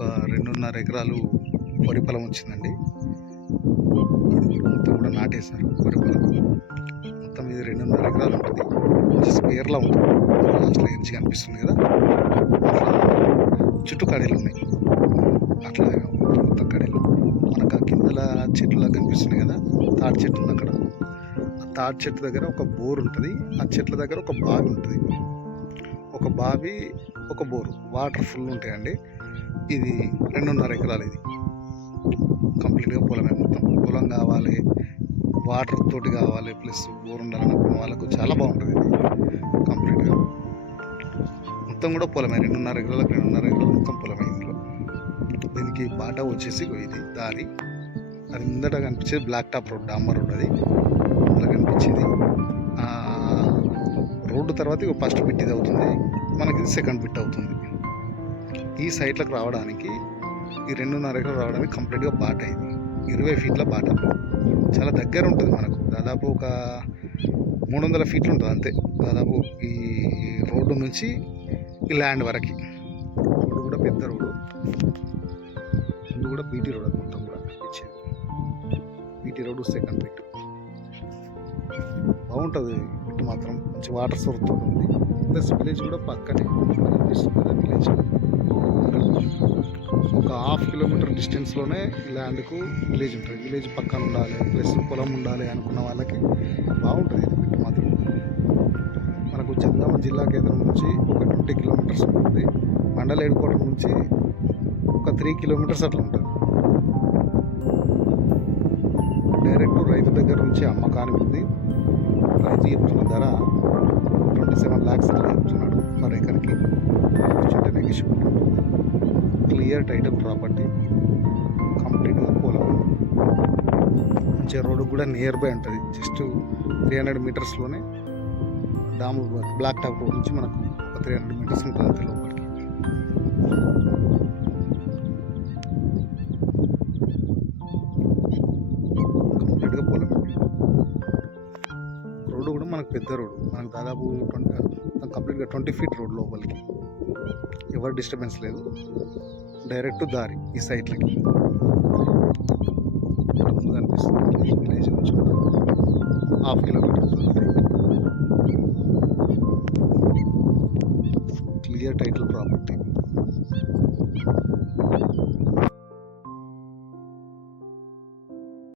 ఒక 2.5 ఎకరాలు వరి పొలం వచ్చిందండి. ఇది మొత్తం కూడా నాటేశారు వరి పొలం. మొత్తం ఇది 2.5 ఎకరాలు ఉంటుంది. మంచి స్క్వేర్లా ఉంటుంది. లాస్ట్లో ఎడ్జ్ కనిపిస్తుంది కదా, చుట్టూ కడీలు ఉన్నాయి. అట్లా మొత్తం కడీలు మనకు ఆ కిందల చెట్లు కనిపిస్తున్నాయి కదా, తాటి చెట్టు ఉంది అక్కడ. ఆ తాటి చెట్టు దగ్గర ఒక బోర్ ఉంటుంది. ఆ చెట్ల దగ్గర ఒక బావి ఉంటుంది. ఒక బావి, ఒక బోరు, వాటర్ ఫుల్ ఉంటాయండి. ఇది 2.5 ఎకరాలు. ఇది కంప్లీట్గా పొలమే. మొత్తం పొలం కావాలి, వాటర్ తోటి కావాలి, ప్లస్ బోర్ ఉండాలనుకున్న వాళ్ళకు చాలా బాగుంటుంది. ఇది కంప్లీట్గా మొత్తం కూడా పొలమే. 2.5 ఎకరాలు మొత్తం పొలమే. ఇందులో దీనికి బాటా వచ్చేసి ఇది దారి. అది ముందట కనిపించేది బ్లాక్ టాప్ రోడ్, డాంబర్ రోడ్. అది అలా కనిపించేది. రోడ్డు తర్వాత ఇక ఫస్ట్ బిట్ ఇది అవుతుంది, మనకి సెకండ్ బిట్ అవుతుంది. ఈ సైట్లకు రావడానికి, ఈ 2.5 ఎకరాలు రావడానికి కంప్లీట్గా బాట. ఇది 20 ఫీట్ల బాట. చాలా దగ్గర ఉంటుంది మనకు. దాదాపు ఒక 300 ఫీట్లు ఉంటుంది అంతే, దాదాపు ఈ రోడ్డు నుంచి ఈ ల్యాండ్ వరకు. రోడ్డు కూడా పెద్ద రోడ్డు. ముందు కూడా బీటీ రోడ్, అది మొత్తం కూడా ఇచ్చేది బీటీ రోడ్డు. సెకండ్ బిట్ బాగుంటుంది. బిట్ మాత్రం మంచి వాటర్ సోర్స్ తోటి ఉంది. ప్లస్ విలేజ్ కూడా పక్కనే కనిపిస్తుంది కదా. విలేజ్ ఒక 1/2 కిలోమీటర్ డిస్టెన్స్లోనే ఈ ల్యాండ్కు విలేజ్ ఉంటుంది. విలేజ్ పక్కన ఉండాలి, ప్లస్ పొలం ఉండాలి అనుకున్న వాళ్ళకి బాగుంటుంది ఇది బిట్ మాత్రం. మనకు జనగామ జిల్లా కేంద్రం నుంచి ఒక 20 కిలోమీటర్స్ ఉంటుంది. మండల హెడ్ క్వార్టర్ నుంచి ఒక 3 కిలోమీటర్స్ అట్లా ఉంటుంది. డైరెక్ట్ రైతు దగ్గర నుంచి అమ్మకానికి ఉంది. రైతు చెప్తున్న ధర 27 lakhs అట్లా చెప్తున్నాడు పర్ ఎకర్కి. నెగిషియబుల్ ఉంటుంది. క్లియర్ టైటిల్ ప్రాపర్టీ, కంప్లీట్గా పొలం. మంచిగా రోడ్డు కూడా నియర్ బై ఉంటుంది. జస్ట్ 300 మీటర్స్లోనే డాము బ్లాక్ టాప్ రోడ్ నుంచి మనకు ఒక 300 మీటర్స్ ఉంటుంది అంతే లోపలికి. కంప్లీట్గా పొలం. రోడ్డు కూడా మనకు పెద్ద రోడ్డు. మనకు దాదాపు కంప్లీట్గా 20 ఫీట్ రోడ్ లోపలికి. ఎవరు డిస్టర్బెన్స్ లేదు. డైరెక్ట్ దారి ఈ సైట్లకి. ముందు కనిపిస్తుంది విలేజ్ నుంచి 1/2 కిలోమీటర్.